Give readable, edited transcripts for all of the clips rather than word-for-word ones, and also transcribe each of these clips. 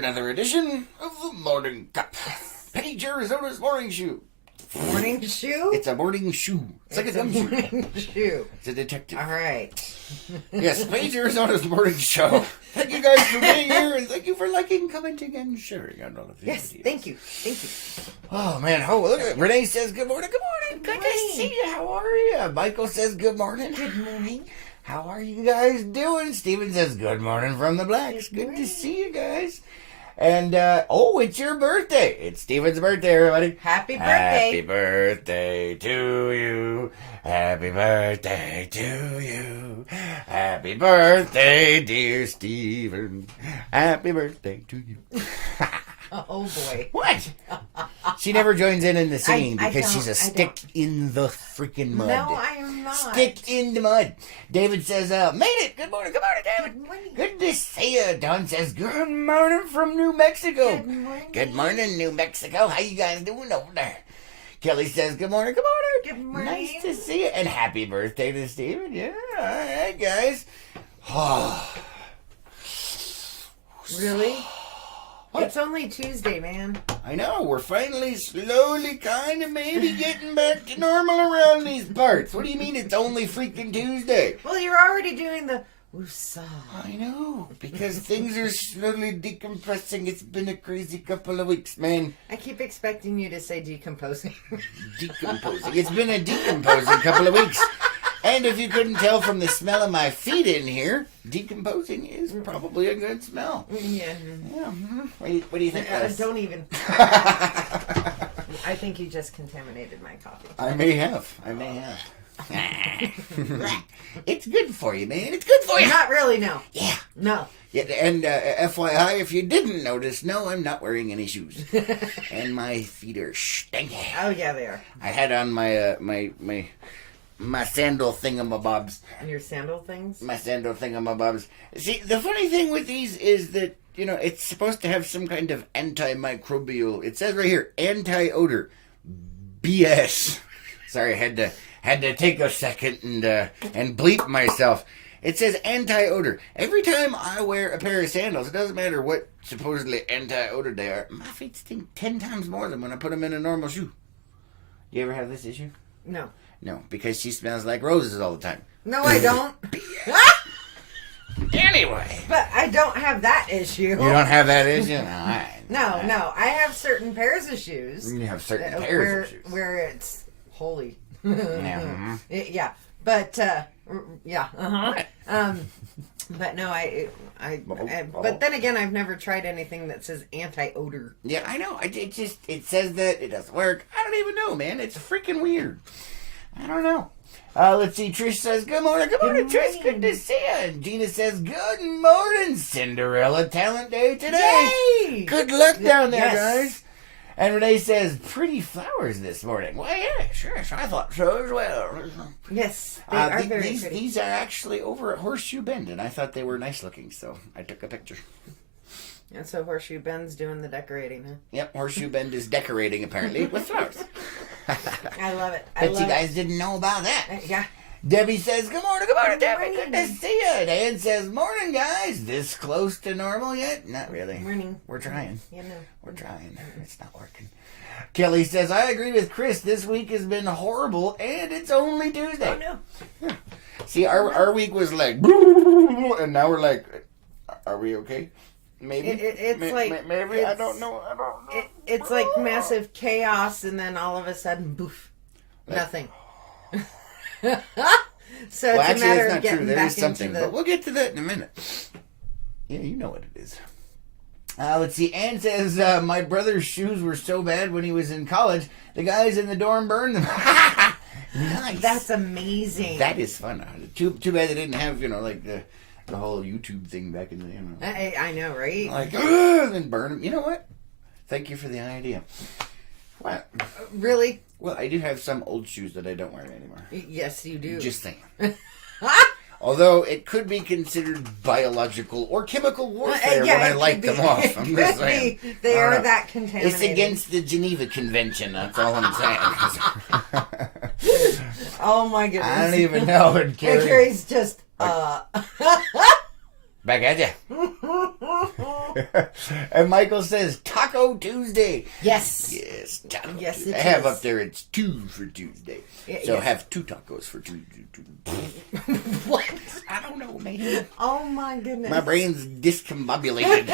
another edition of the Morning Cup. Paige, Arizona's morning shoe. Morning shoe? It's a morning shoe. It's like a gumshoe. Morning shoe. It's a detective. All right. Yes, Paige, Arizona's morning show. Thank you guys for being here, and thank you for liking, commenting, and sharing on all of these Yes, videos. thank you. Thank you. Oh, man. Oh, look at it. Renee says, good morning. Good morning. Good to morning. see you. How are you? Michael says, good morning. Good morning. How are you guys doing? Steven says, good morning from the Blacks. Good to see you guys. And, it's your birthday. It's Steven's birthday, everybody. Happy birthday. Happy birthday to you. Happy birthday to you. Happy birthday, dear Steven. Happy birthday to you. Oh, boy. What? She never joins in the singing I because she's a stick in the freaking mud. No, I am not. Stick in the mud. David says, made it. Good morning. Good morning, David. Good morning. Good to see you. Don says, good morning from New Mexico. Good morning. Good morning, New Mexico. How you guys doing over there? Kelly says, good morning. Good morning. Good morning. Nice to see you. And happy birthday to Steven. Yeah, all right, guys. Oh. Really? What? It's only Tuesday, man. I know, we're finally slowly kind of maybe getting back to normal around these parts. What do you mean it's only freaking Tuesday? Well, you're already doing the woosah. I know, because things are slowly decompressing. It's been a crazy couple of weeks, man. I keep expecting you to say decomposing. Decomposing. It's been a decomposing couple of weeks. And if you couldn't tell from the smell of my feet in here, decomposing is probably a good smell. Yeah. Yeah. What do you think? Don't even. I think you just contaminated my coffee. I may have. It's good for you, man. It's good for you. Not really, no. Yeah. No. Yeah, and FYI, if you didn't notice, no, I'm not wearing any shoes, and my feet are stinky. Oh, yeah, they are. I had on my my sandal thingamabobs. Your sandal things? My sandal thingamabobs. See, the funny thing with these is that, you know, it's supposed to have some kind of antimicrobial. It says right here, anti-odor. BS. Sorry, I had to take a second and bleep myself. It says anti-odor. Every time I wear a pair of sandals, it doesn't matter what supposedly anti-odor they are, my feet stink 10 times more than when I put them in a normal shoe. You ever have this issue? No. No, because she smells like roses all the time. No, I don't. Anyway. But I don't have that issue. You don't have that issue? No. No. I have certain pairs of shoes. You have certain pairs of shoes. Where it's holy. Yeah. Yeah. But, yeah. Uh-huh. But no, but then again, I've never tried anything that says anti-odor. Yeah, I know. It says that. It doesn't work. I don't even know, man. It's freaking weird. I don't know. Let's see. Trish says, good morning. Good morning, Trish. Good to see you. And Gina says, good morning, Cinderella Talent Day today. Yay! Good luck down there, Yes. guys. And Renee says, pretty flowers this morning. Well, yeah, sure. I thought so as well. Yes, they are very these, pretty. These are actually over at Horseshoe Bend, and I thought they were nice looking, so I took a picture. And so Horseshoe Bend's doing the decorating, huh? Yep, Horseshoe Bend is decorating, apparently, with flowers. I love it. Bet you guys didn't know about that. Yeah. Debbie says, good morning, Debbie. Good to morning. see you. Dan says, morning, guys. This close to normal yet? Not really. Morning. We're trying. You know. We're trying. It's not working. Kelly says, I agree with Chris. This week has been horrible, and it's only Tuesday. Oh, no. Yeah. See, our week was like, and now we're like, are we okay? Maybe. It's like... Maybe. I don't know. It's like massive chaos, and then all of a sudden, poof. Nothing. So Well, it's actually, a matter that's of not getting true. There back is something, into but we'll get to that in a minute. Yeah, you know what it is. Let's see. Ann says, my brother's shoes were so bad when he was in college, the guys in the dorm burned them. Nice. That's amazing. That is fun. Too bad they didn't have, like the whole YouTube thing back in the day. I know, right? Like, then burn them. You know what? Thank you for the idea. What? Really? Well, I do have some old shoes that I don't wear anymore. Yes, you do. Just saying. Although it could be considered biological or chemical warfare when I light them off. I'm just saying. They are that contaminated. It's against the Geneva Convention. That's all I'm saying. Oh my goodness! I don't even know. And Carrie's just Back at you. And Michael says Taco Tuesday. Yes. Yes, Taco Yes, Tuesday. it I have is. up there, it's 2 for Tuesday. So yes. have 2 tacos for Tuesday. What? I don't know, man. Oh my goodness. My brain's discombobulated.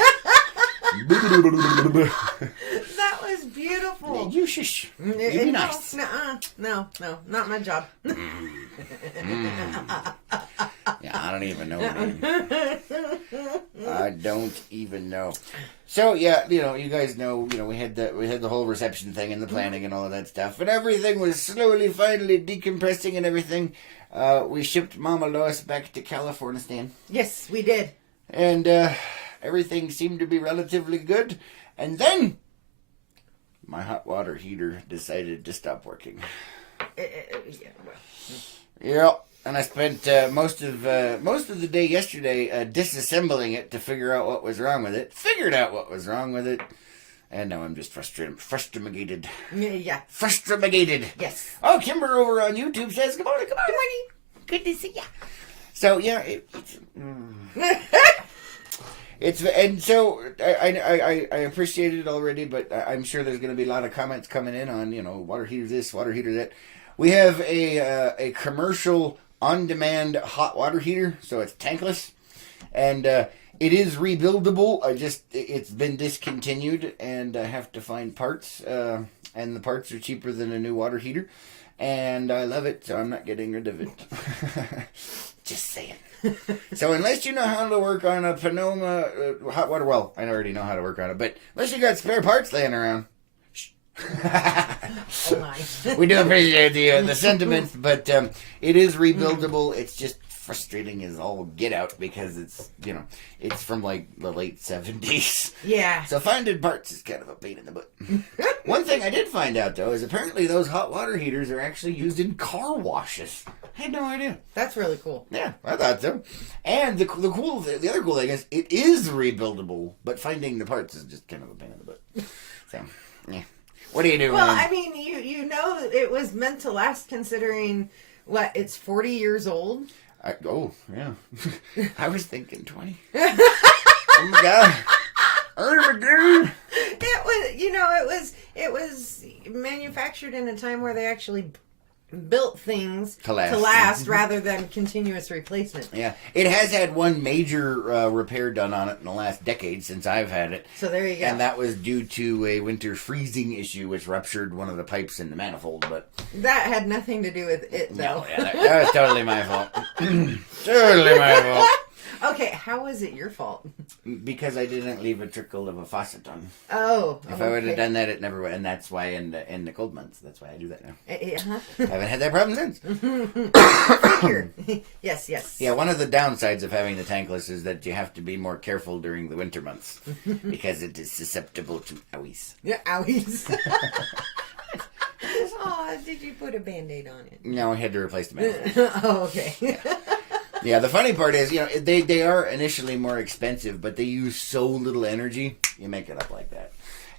That was beautiful. You shush. You be nice. No, not my job. Yeah, I don't even know, man. I don't even know. So yeah, you guys know, we had the whole reception thing and the planning and all of that stuff, and everything was slowly, finally decompressing and everything. We shipped Mama Lois back to California, Stan. Yes, we did. And everything seemed to be relatively good. And then my hot water heater decided to stop working. Yeah, and I spent most of the day yesterday disassembling it to figure out what was wrong with it. Figured out what was wrong with it. And now I'm just frustrated. Yeah. Frustrated. Yes. Oh, Kimber over on YouTube says, good morning. Good to see ya. So, yeah, and so I appreciate it already, but I'm sure there's going to be a lot of comments coming in on, water heater this, water heater that. We have a commercial on-demand hot water heater, so it's tankless, and it is rebuildable. It's been discontinued, and I have to find parts, and the parts are cheaper than a new water heater, and I love it, so I'm not getting rid of it. Just saying. So unless you know how to work on a Sonoma hot water, well, I already know how to work on it, but unless you got spare parts laying around, oh my. We do appreciate the sentiments, but it is rebuildable. It's just frustrating as all get out because it's from like the late 70s. Yeah. So finding parts is kind of a pain in the butt. One thing I did find out though is apparently those hot water heaters are actually used in car washes. I had no idea. That's really cool. Yeah, I thought so. And the other cool thing is it is rebuildable, but finding the parts is just kind of a pain in the butt. So, yeah. What do you do? Well, man? I mean, you know it was meant to last considering, it's 40 years old? Yeah. I was thinking 20. Oh my God. It was manufactured in a time where they actually built things to last rather than continuous replacement. Yeah, it has had one major repair done on it in the last decade since I've had it. So there you go. And that was due to a winter freezing issue which ruptured one of the pipes in the manifold. But that had nothing to do with it, though. No, yeah, that was totally my fault. Totally my fault. Okay, how was it your fault? Because I didn't leave a trickle of a faucet on. Oh, if I would have done that, it never would. And that's why in the cold months, that's why I do that now. Uh-huh. I haven't had that problem since. Yes. Yeah, one of the downsides of having the tankless is that you have to be more careful during the winter months because it is susceptible to owies. Yeah, owies. Oh, did you put a Band-Aid on it? No, I had to replace the manifold. Oh, okay. Yeah, the funny part is, they are initially more expensive, but they use so little energy, you make it up like that.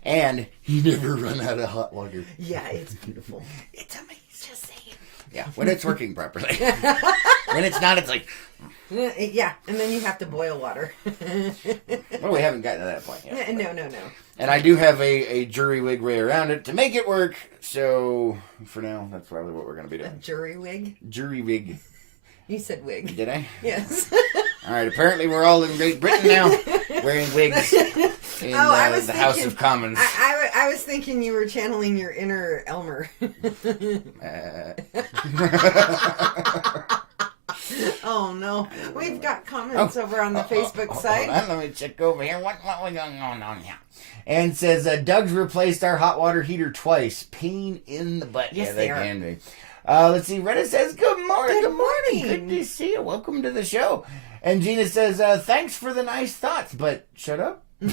And you never run out of hot water. Yeah, it's beautiful. It's amazing. Just saying. Yeah, when it's working properly. When it's not, it's like... Yeah, and then you have to boil water. Well, we haven't gotten to that point yet. No. And I do have a jury wig way around it to make it work, so for now, that's probably what we're going to be doing. A jury wig? Jury wig. You said wig. Did I? Yes. All right, apparently we're all in Great Britain now, wearing wigs in the House of Commons. I was thinking you were channeling your inner Elmer. Oh, no. We've got comments over on the Facebook site. Hold on, let me check over here. What we got going on here? And says, Doug's replaced our hot water heater twice. Pain in the butt. Yes, yeah, they are. Can be. Let's see. Retta says, good morning. Good morning. Good to see you. Welcome to the show. And Gina says, thanks for the nice thoughts, but shut up. I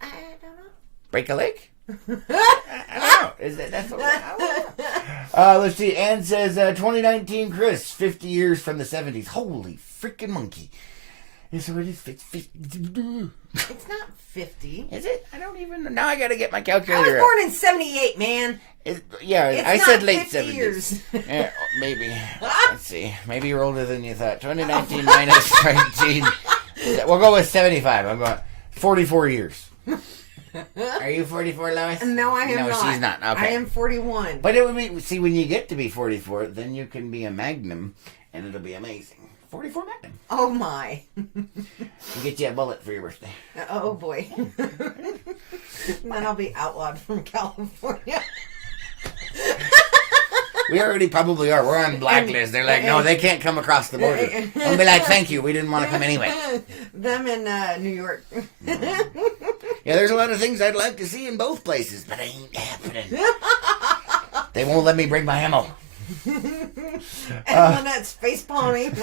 don't know. Break a leg? I don't know. That's what let's see. Ann says, 2019 Chris, 50 years from the 70s. Holy freaking monkey. And so it is. It's not 50. Is it? I don't even know. Now I got to get my I was calculator. born in 78, man. Yeah, It's I not said late 50 70s. years. Yeah, maybe. Let's see. Maybe you're older than you thought. 2019 minus 19. We'll go with 75. I'm going 44 years. Are you 44, Lois? No, I am not. No, she's not. Okay. I am 41. But it would be, see, when you get to be 44, then you can be a Magnum, and it'll be amazing. 44 Magnum. Oh, my. We'll get you a bullet for your birthday. Oh, boy. And then I'll be outlawed from California. We already probably are. We're on blacklist. They're like, no, they can't come across the border. I'll be like, thank you. We didn't want to come anyway. Them in New York. Yeah, there's a lot of things I'd like to see in both places, but it ain't happening. They won't let me bring my ammo. And Lynette's face palming.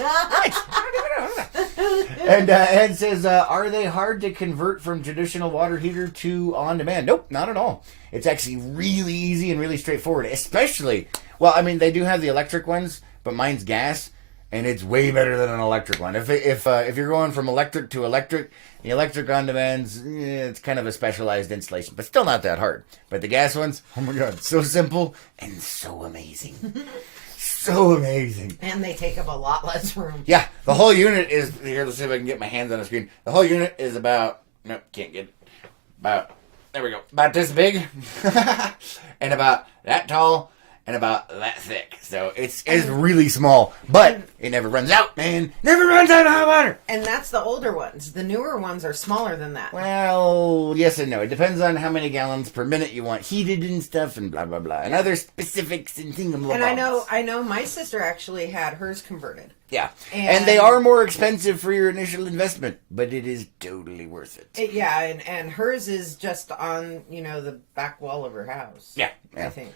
And Ed says, are they hard to convert from traditional water heater to on-demand? Nope, not at all. It's actually really easy and really straightforward, especially, well, I mean, they do have the electric ones, but mine's gas, and it's way better than an electric one. If you're going from electric to electric, the electric on-demands, it's kind of a specialized installation, but still not that hard. But the gas ones, oh my God, so simple and so amazing. So amazing. And they take up a lot less room. Yeah, the whole unit is, here, let's see if I can get my hands on the screen. The whole unit is about, nope, can't get, about, there we go, about this big, and about that tall, and about that thick. So it's really small, but it never runs out, man. Never runs out of hot water. And that's the older ones. The newer ones are smaller than that. Well, yes and no. It depends on how many gallons per minute you want heated and stuff and blah, blah, blah. And other specifics and thingamabobs. And I know my sister actually had hers converted. Yeah. And they are more expensive for your initial investment, but it is totally worth it. Yeah, and hers is just on, the back wall of her house. Yeah. I think.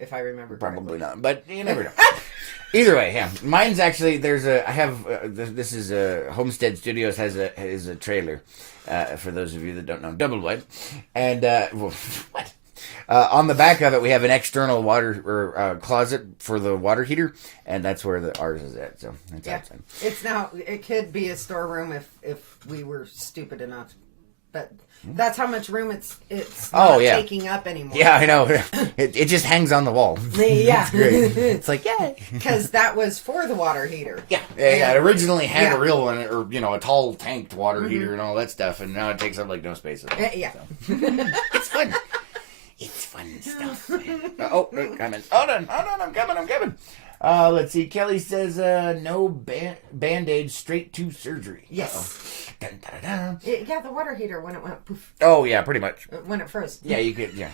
If I remember correctly. Probably not, but you never know. Either way, yeah. Mine's actually, this is Homestead Studios is a trailer, for those of you that don't know, double wide. And, what? On the back of it, we have an external water or closet for the water heater, and that's where ours is at. So that's outside. It could be a storeroom if we were stupid enough, but that's how much room it's not taking up anymore. Yeah, I know. It just hangs on the wall. Yeah, it's great. It's like, yay. Because that was for the water heater. Yeah. It originally had a real one, or a tall tanked water heater and all that stuff, and now it takes up like no space at all. Yeah. So. It's fun. It's fun stuff. Coming. Hold on, I'm coming. Let's see. Kelly says, no band-aid, straight to surgery. Yes. Dun, dun, dun. Yeah, the water heater when it went poof. Oh, yeah, pretty much. When it froze. Yeah, you could, yeah.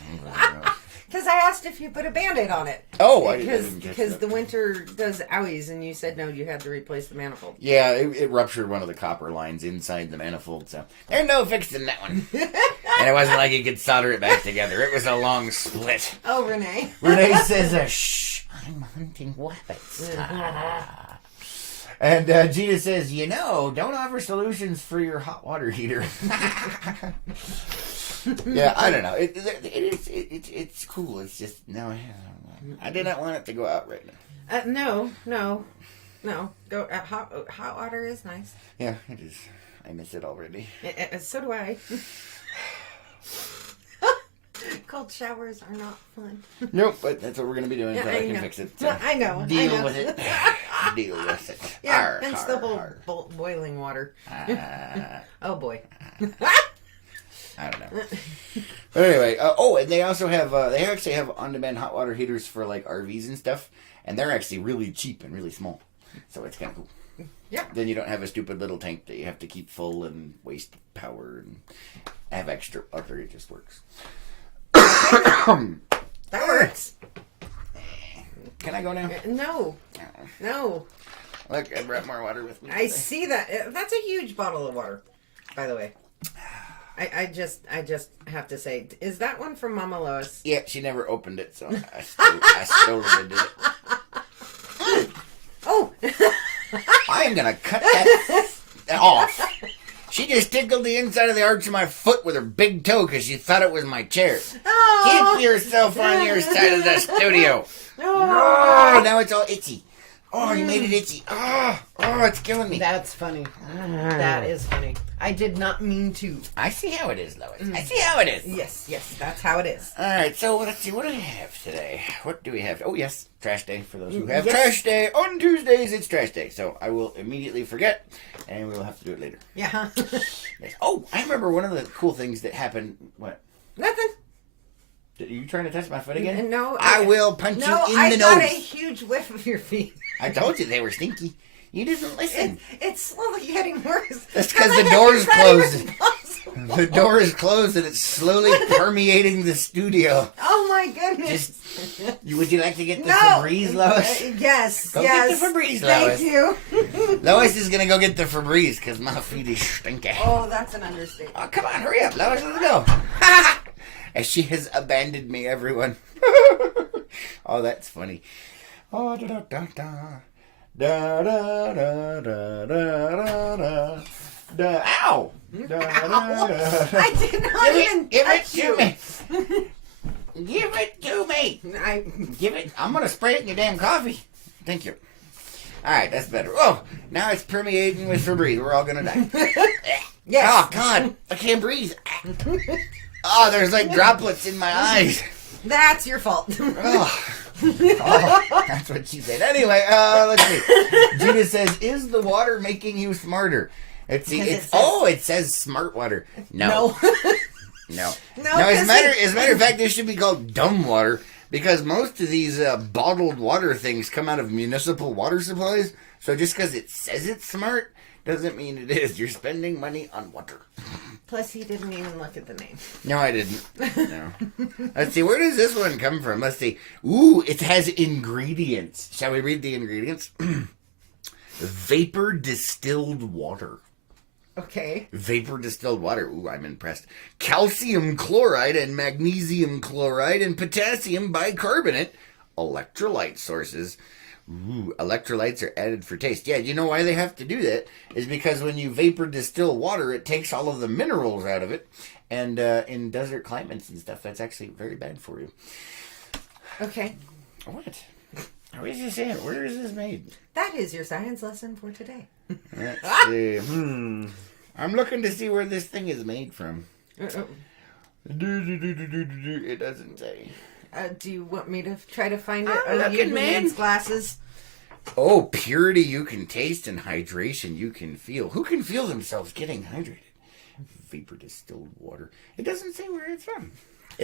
Because I asked if you put a Band-Aid on it. Oh, because the winter does owies, and you said no, you had to replace the manifold. Yeah, it ruptured one of the copper lines inside the manifold, so there's no fixing that one. And it wasn't like you could solder it back together. It was a long split. Oh, Renee. Renee says, shh, I'm hunting rabbits. And Gina says, don't offer solutions for your hot water heater. Yeah, I don't know. It's cool. It's just, no, I did not want it to go out right now. No. Go hot water is nice. Yeah, it is. I miss it already. So do I. Cold showers are not fun. Nope, but that's what we're going to be doing until I can fix it. So I know. Deal with it. Deal with it. Yeah, hence the whole boiling water. Oh, boy. I don't know. But anyway, and they also have, they actually have on-demand hot water heaters for like RVs and stuff, and they're actually really cheap and really small. So it's kind of cool. Yeah. Then you don't have a stupid little tank that you have to keep full and waste power and have extra water. It just works. That works. Can I go now? No. Look, I brought more water with me. I see that. That's a huge bottle of water, by the way. I just have to say, is that one from Mama Lois? Yeah, she never opened it, so I stole it and did it. Oh! I'm gonna cut that off. She just tickled the inside of the arch of my foot with her big toe because she thought it was my chair. Oh. Keep yourself on your side of the studio. Oh. Now it's all itchy. Oh, you made it itchy. Oh, it's killing me. That's funny. That is funny. I did not mean to. I see how it is, Lois. I see how it is. Yes, that's how it is. All right, so let's see. What do we have today? What do we have? Oh, yes, trash day for those who have trash day. On Tuesdays, it's trash day. So I will immediately forget, and we will have to do it later. Yeah. Yes. Oh, I remember one of the cool things that happened. What? Nothing. Are you trying to touch my foot again? No. I will punch you in the nose. I got a huge whiff of your feet. I told you they were stinky. You didn't listen. It's slowly getting worse. That's because the door's closed. The door is closed and it's slowly permeating the studio. Oh my goodness. Would you like to get the Febreze, Lois? Yes. Go get the Febreze, Lois. Thank you. Lois is going to go get the Febreze because my feet is stinky. Oh, that's an understatement. Oh, come on, hurry up, Lois. Let's go. As she has abandoned me, everyone. Oh, that's funny. Oh, da da da da. Da da da da da da da. Ow! Da, da, da. I did not even touch you. Give it to me. Give it. I'm gonna spray it in your damn coffee. Thank you. All right, that's better. Oh, now it's permeating with Febreze. We're all gonna die. Yes. Oh God, I can't breathe. Oh, there's like droplets in my eyes. That's your fault. Oh, that's what she said. Anyway, let's see. Judah says, "Is the water making you smarter?" Let's see. It says smart water. No. No. As a matter of fact, this should be called dumb water because most of these bottled water things come out of municipal water supplies. So just because it says it's smart doesn't mean it is. You're spending money on water. Plus, he didn't even look at the name. No, I didn't. No. Let's see. Where does this one come from? Let's see. Ooh, it has ingredients. Shall we read the ingredients? Vapor distilled water. Okay. Vapor distilled water. Ooh, I'm impressed. Calcium chloride and magnesium chloride and potassium bicarbonate. Electrolyte sources. Ooh, electrolytes are added for taste. Yeah, you know why they have to do that? Is because when you vapor distill water, it takes all of the minerals out of it. And in desert climates and stuff, that's actually very bad for you. Okay. What? How is this in? Where is this made? That is your science lesson for today. Let's see. I'm looking to see where this thing is made from. It doesn't say. Do you want me to try to find it? I'm looking, man. Glasses. Oh, purity you can taste and hydration you can feel. Who can feel themselves getting hydrated? Vapor distilled water. It doesn't say where it's from.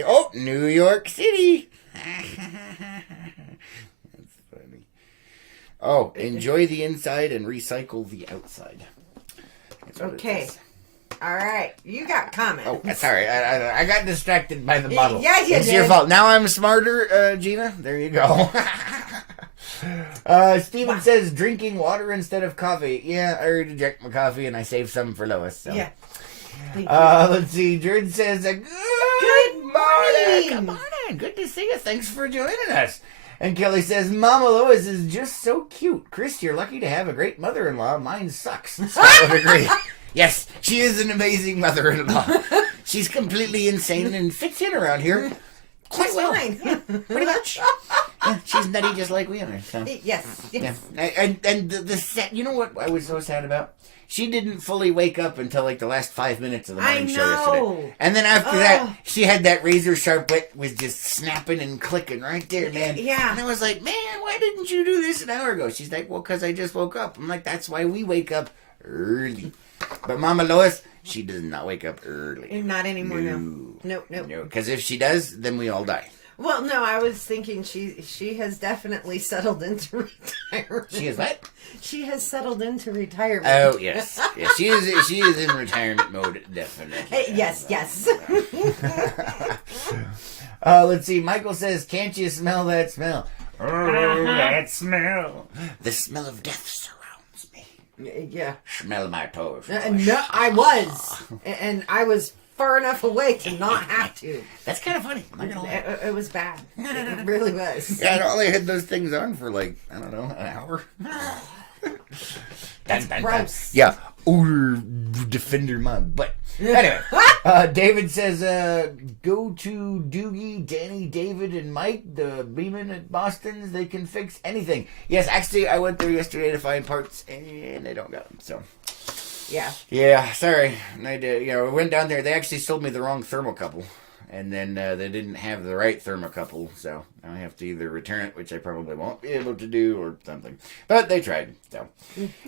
Oh, New York City. That's funny. Oh, enjoy the inside and recycle the outside. Okay. All right. You got comments. Oh, sorry. I got distracted by the bottle. Yeah, you It's did. your fault. Now I'm smarter, Gina. There you go. Steven says drinking water instead of coffee. Yeah, I already drank my coffee and I saved some for Lois. So. Yeah. Let's see. Jared says, good morning. Good morning. Good to see you. Thanks for joining us. And Kelly says, Mama Lois is just so cute. Chris, you're lucky to have a great mother-in-law. Mine sucks. I would agree. Yes, she is an amazing mother-in-law. She's completely insane and fits in around here quite well. Fine. Yeah, pretty much. Yeah, she's nutty just like we are. So. Yes. Yeah. And the set, you know what I was so sad about? She didn't fully wake up until like the last 5 minutes of the morning show yesterday. And then after that, she had that razor sharp wit was just snapping and clicking right there, man. Yeah. And I was like, man, why didn't you do this an hour ago? She's like, well, because I just woke up. I'm like, that's why we wake up early. But Mama Lois, she does not wake up early. Not anymore, no. No. Because if she does, then we all die. Well, no, I was thinking she has definitely settled into retirement. She is what? She has settled into retirement. Oh, yes. Yeah, she is in retirement mode, definitely. Yes. Let's see. Michael says, can't you smell that smell? Oh, that smell. The smell of death surrounds me. Yeah. Smell my toes. No, I was. And I was far enough away to not have to. That's kind of funny. I'm not gonna lie. It was bad. It really was. Yeah, I only had those things on for like, I don't know, an hour. That's gross. Yeah. odor defender mug. But anyway, David says, go to Doogie, Danny, David, and Mike, the Beeman at Boston's. They can fix anything. Yes, actually, I went there yesterday to find parts, and they don't got them. So, yeah, sorry. I did. We went down there. They actually sold me the wrong thermocouple. And then they didn't have the right thermocouple, so I have to either return it, which I probably won't be able to do, or something. But they tried, so.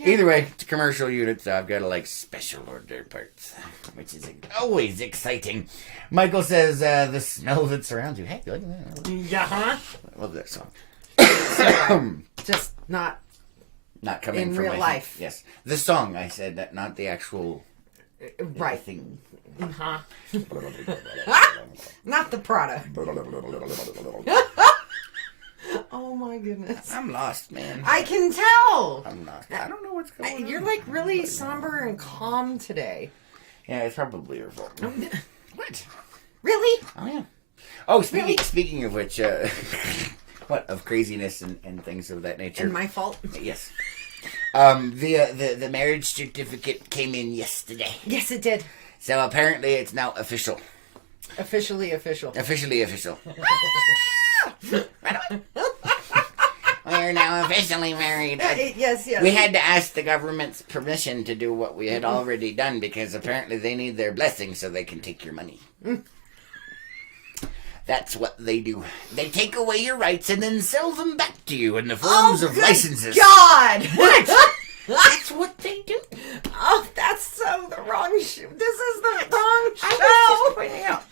Either way, it's a commercial unit, so I've got to, special order parts, which is always exciting. Michael says, the smell that surrounds you. Hey, look at that. Yeah. I love that song. Just not coming in from real life. Yes. The song, I said, that not the actual right thing. Not the Prada. Oh my goodness. I'm lost, man. I can tell. I'm lost. I don't know what's going on. You're really somber and calm today. Yeah, it's probably your fault. What? Really? Oh, yeah. Oh, speaking of which, what, of craziness and things of that nature. And my fault? Yes. The marriage certificate came in yesterday. Yes, it did. So apparently it's now official. Officially official. Officially official. We're now officially married. Yes. We had to ask the government's permission to do what we had already done because apparently they need their blessing so they can take your money. That's what they do. They take away your rights and then sell them back to you in the forms of licenses. God! What? That's what they do. Oh, that's so the wrong show. This is the wrong show. I was just pointing out.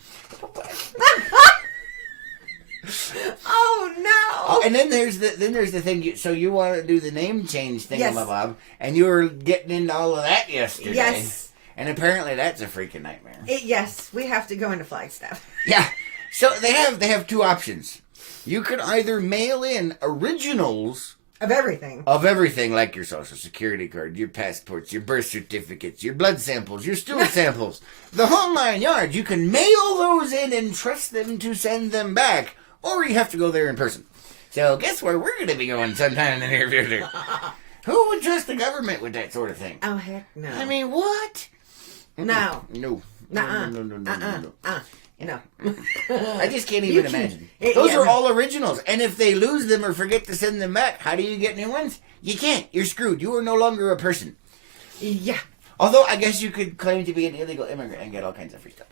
Oh no! Oh, and then there's the thing. So you want to do the name change thing, yes. Bob, and you were getting into all of that yesterday. Yes. And apparently that's a freaking nightmare. Yes, we have to go into Flagstaff. Yeah. So they have two options. You could either mail in originals of everything, like your social security card, your passports, your birth certificates, your blood samples, your stool samples, the whole 9 yards. You can mail those in and trust them to send them back, or you have to go there in person. So guess where we're going to be going sometime in the near future? Who would trust the government with that sort of thing? Oh heck no! I mean, what? No. No. No. No. I just can't even imagine. Those are all originals. And if they lose them or forget to send them back, how do you get new ones? You can't. You're screwed. You are no longer a person. Yeah. Although, I guess you could claim to be an illegal immigrant and get all kinds of free stuff.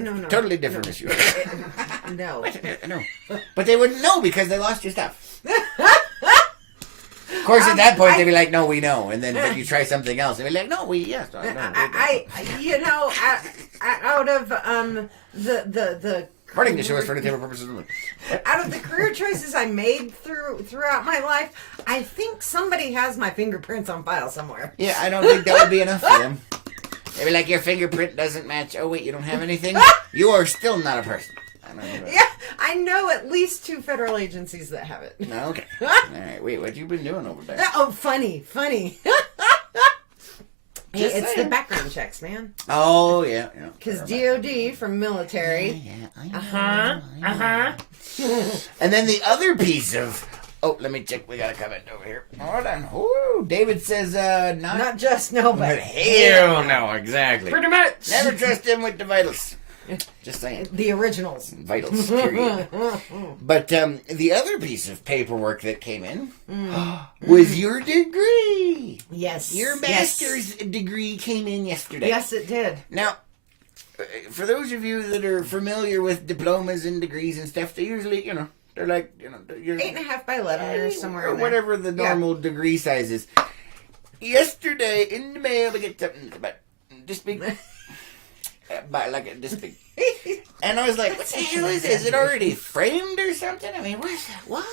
No. Totally different issue. No. No. But they wouldn't know because they lost your stuff. Of course, at that point, they'd be like, no, we know. And then but you try something else. They'd be like, no, yes. Out of the According to show is for entertainment purposes only. Out of the career choices I made throughout my life, I think somebody has my fingerprints on file somewhere. Yeah, I don't think that would be enough for them. They'd be like, your fingerprint doesn't match. Oh, wait, you don't have anything? You are still not a person. Yeah, I know at least 2 federal agencies that have it. Okay. All right, wait, what you been doing over there? Oh, funny. Hey, it's the background checks, man. Oh, yeah. Because DOD from military. Yeah. And then the other piece of... Oh, let me check. We got a comment over here. Hold on. Ooh, David says, not just no, but hell no, exactly. Pretty much. Never trust him with the vitals. Just saying. The originals. Vitals, period. But the other piece of paperwork that came in was your degree. Yes. Your master's degree came in yesterday. Yes, it did. Now, for those of you that are familiar with diplomas and degrees and stuff, they usually, they're like, you're 8.5 by 11 or somewhere or in there. whatever the normal degree size is. Yesterday in the mail, I get something about this big. By like this big. And I was like, what the hell is this? Is it already framed or something? I mean, what?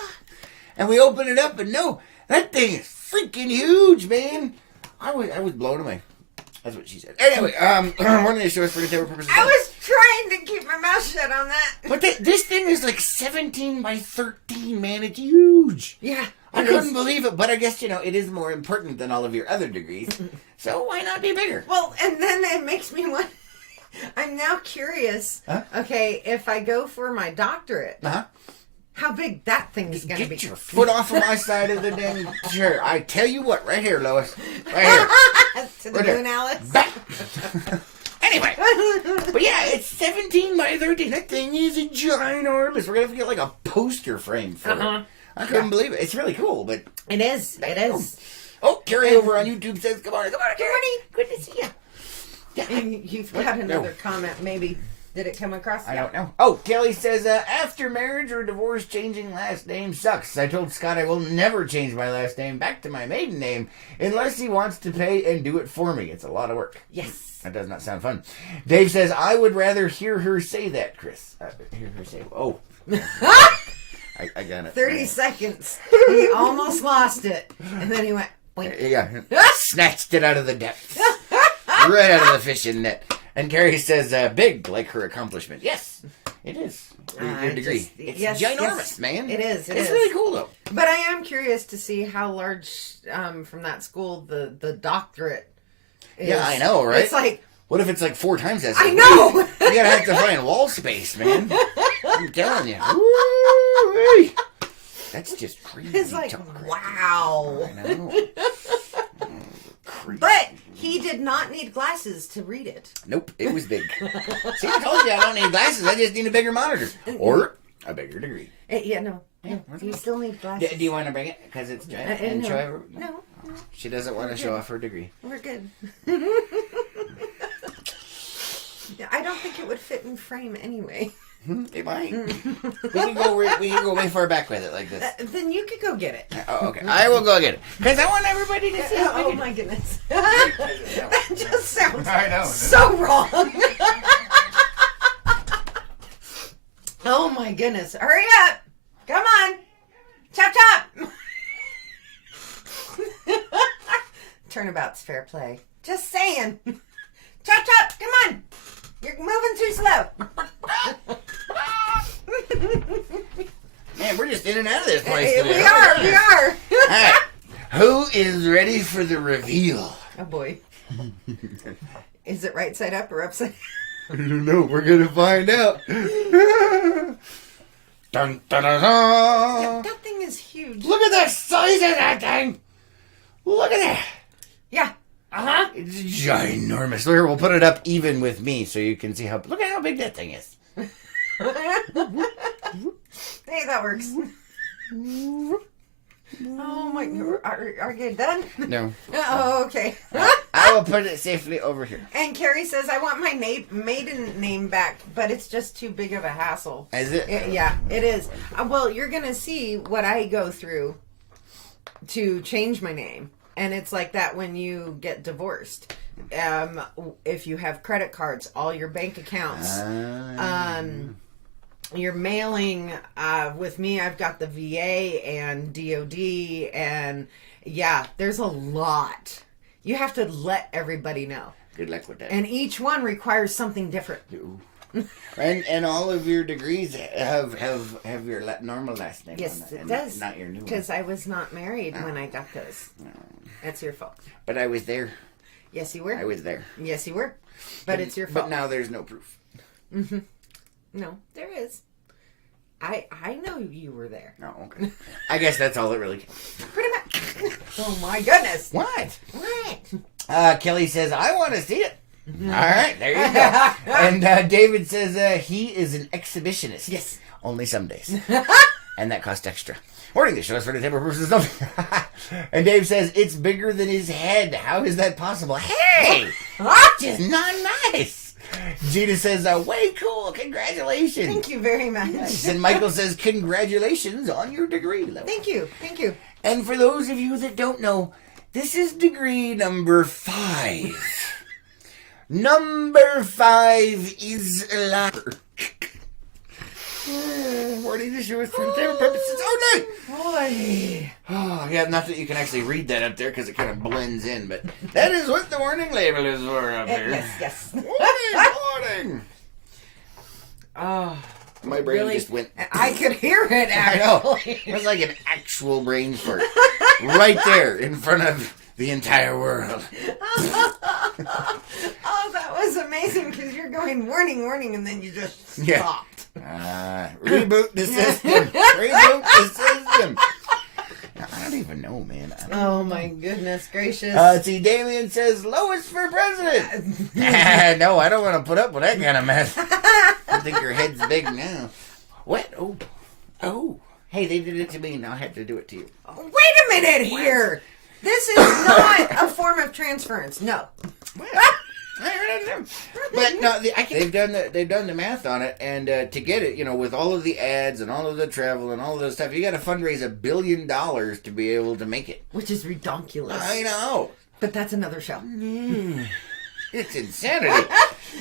And we open it up and no, that thing is freaking huge, man. I was blown away. That's what she said. Anyway, one of the shows for the purposes. I was trying to keep my mouth shut on that. But this thing is like 17 by 13, man. It's huge. Yeah. I couldn't believe it, but I guess, it is more important than all of your other degrees. So why not be bigger? Well, and then it makes me want... I'm now curious. Huh? Okay, if I go for my doctorate, how big that thing is going to be. Get your foot off of my side of the dang chair. I tell you what, right here, Lois. Right here. To the moon, Alice. Back. Anyway. But yeah, it's 17 by 13. That thing is a ginormous. We're going to have to get like a poster frame for it. I couldn't believe it. It's really cool, but... It is. It is. Oh, Carrie over on YouTube says, come on, Carrie. Good to see you. Yeah. And you've got another comment, maybe. Did it come across? I don't know. Oh, Kelly says, after marriage or divorce, changing last name sucks. I told Scott I will never change my last name back to my maiden name unless he wants to pay and do it for me. It's a lot of work. Yes. That does not sound fun. Dave says, I would rather hear her say that, Chris. Hear her say, oh. I got it. 30 seconds. He almost lost it. And then he went, boink. Yeah. Snatched it out of the depths. Right out of the fishing net. And Carrie says, big, like her accomplishment. Yes, it is. Your degree. It's ginormous, man. It is. It's really cool, though. But I am curious to see how large, from that school, the doctorate is. Yeah, I know, right? It's like... What if it's like 4 times as I know! You gotta have to find wall space, man. I'm telling you. Woo-wee. That's just crazy. It's like, wow. I know. Crazy. But he did not need glasses to read it. Nope, it was big. See, I told you I don't need glasses. I just need a bigger monitor. Or a bigger degree. No. You still need glasses. Do you want to bring it? Because it's giant. And show her? No. She doesn't want to show off her degree. We're good. I don't think it would fit in frame anyway. It might. We can go way far back with it like this. Then you could go get it. Oh, okay. I will go get it. Because I want everybody to see how Oh, my goodness. That just sounds so wrong. Oh, my goodness. Hurry up. Come on. Chop, chop. Turnabout's fair play. Just saying. Chop, chop. Come on. You're moving too slow. Man, we're just in and out of this place today. We are. All right. Who is ready for the reveal? Oh, boy. Is it right side up or upside down? I don't know. We're going to find out. Dun, dun, dun, dun. That thing is huge. Look at the size of that thing. Look at that. Yeah. Uh-huh. It's ginormous. Here, we'll put it up even with me so you can see how... Look at how big that thing is. Hey, that works. Oh, my... Are you done? No. Oh, okay. I will put it safely over here. And Carrie says, I want my maiden name back, but it's just too big of a hassle. Is it? Yeah, it is. Well, you're going to see what I go through to change my name. And it's like that when you get divorced. If you have credit cards, all your bank accounts, your mailing. With me, I've got the VA and DOD, and yeah, there's a lot. You have to let everybody know. Good luck with that. And each one requires something different. And all of your degrees have your normal last name. Yes, on that, it does. Not your new one. Because I was not married when I got those. That's your fault. But I was there. Yes, you were. I was there. Yes, you were. But it's your fault. But now there's no proof. Mm-hmm. No, there is. I know you were there. Oh, okay. I guess that's all that really counts. Pretty much. Oh my goodness. What? What? Kelly says, I want to see it. All right, there you go. And David says he is an exhibitionist. Yes. Only some days. And that costs extra. Warning, this show is for the table versus nothing. And Dave says, it's bigger than his head. How is that possible? Hey! Just not nice. Gina says, way cool. Congratulations. Thank you very much. Nice. And Michael says, congratulations on your degree level. Thank you. Thank you. And for those of you that don't know, this is degree number 5. Number 5 is ladder. Warning, this show is for entertainment purposes only. Boy. Oh, yeah, not that you can actually read that up there because it kind of blends in, but that is what the warning label is for up there. Yes. Warning. Oh. My brain really? just went. I could hear it, actually. I know. It was like an actual brain fart. Right there in front of the entire world. Oh, that was amazing because you're going warning, and then you just stopped. Reboot the system. Reboot the system. I don't even know, man. Oh my goodness gracious. See, Damien says Lois for president. No, I don't want to put up with that kind of mess. I think your head's big now. What? Oh. Hey, they did it to me. Now I have to do it to you. Wait a minute here. This is not a form of transference. No. But no, they've done the math on it, and to get it, with all of the ads and all of the travel and all of this stuff, you got to fundraise $1 billion to be able to make it. Which is ridiculous. I know. But that's another show. It's insanity.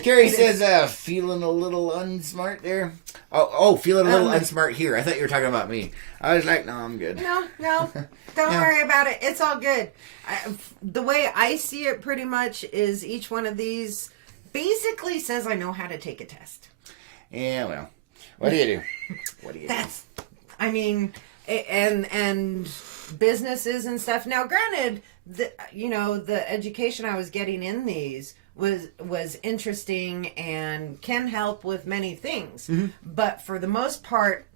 Carrie says, feeling a little unsmart there. Oh, feeling a little unsmart here. I thought you were talking about me. I was like, no, I'm good. No. Don't worry about it. It's all good. The way I see it pretty much is each one of these basically says I know how to take a test. Yeah, well, what do you do? And businesses and stuff. Now, granted, the education I was getting in these was interesting and can help with many things. Mm-hmm. But for the most part,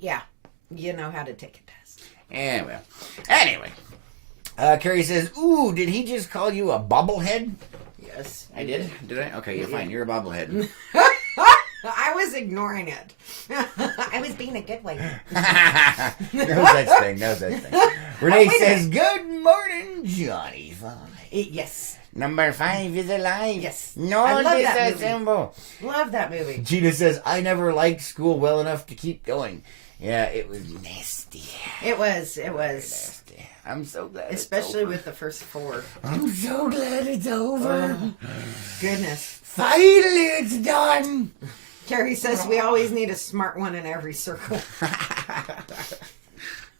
yeah, you know how to take a test. Yeah, well. Anyway, Carrie says, "Ooh, did he just call you a bobblehead?" Yes, I did. Did I? Okay, you're fine. You're a bobblehead. I was ignoring it. I was being a good lady. No such thing. Renee says, "Good morning, Johnny 5." Yes. Number 5 is alive. Yes. No disassemble. Love that movie. Gina says, "I never liked school well enough to keep going." Yeah, it was nasty. It was. Nasty. I'm so glad. Especially with the first 4. I'm so glad it's over. Goodness. Finally, it's done. Carrie says we always need a smart one in every circle.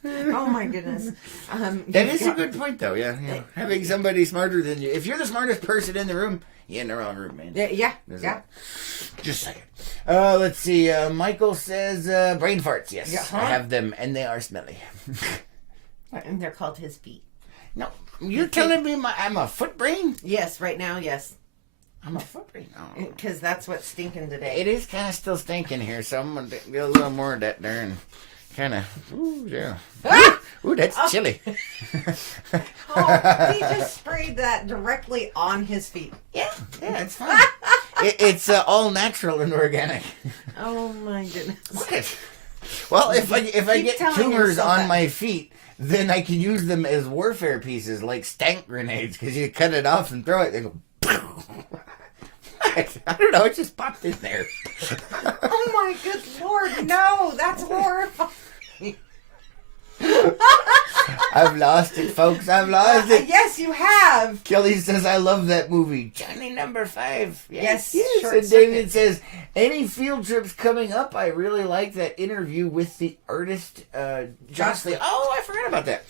Oh my goodness. That is a good point, though. Yeah. Having somebody smarter than you. If you're the smartest person in the room, you're in the wrong room, man. Yeah. Just saying. Let's see. Michael says brain farts. Yes, Uh-huh. I have them, and they are smelly. And they're called his feet. No, you're telling me I'm a foot brain? Yes, right now, yes. I'm a foot brain. Oh. Because that's what's stinking today. It is kind of still stinking here, so I'm going to get a little more of that there and kind of, ooh, yeah. Ooh, that's chilly. He just sprayed that directly on his feet. Yeah, it's fine. It's all natural and organic. Oh my goodness. What? Well, if I get tumors on my feet, then I can use them as warfare pieces, like stank grenades, because you cut it off and throw it, they go, I don't know, it just popped in there. Oh my good Lord, no, that's horrifying. I've lost it, folks. I've lost it. Yes, you have. Kelly says, "I love that movie." Johnny number 5. Yes. And David says, "Any field trips coming up? I really like that interview with the artist, Jocelyn." Oh, I forgot about that.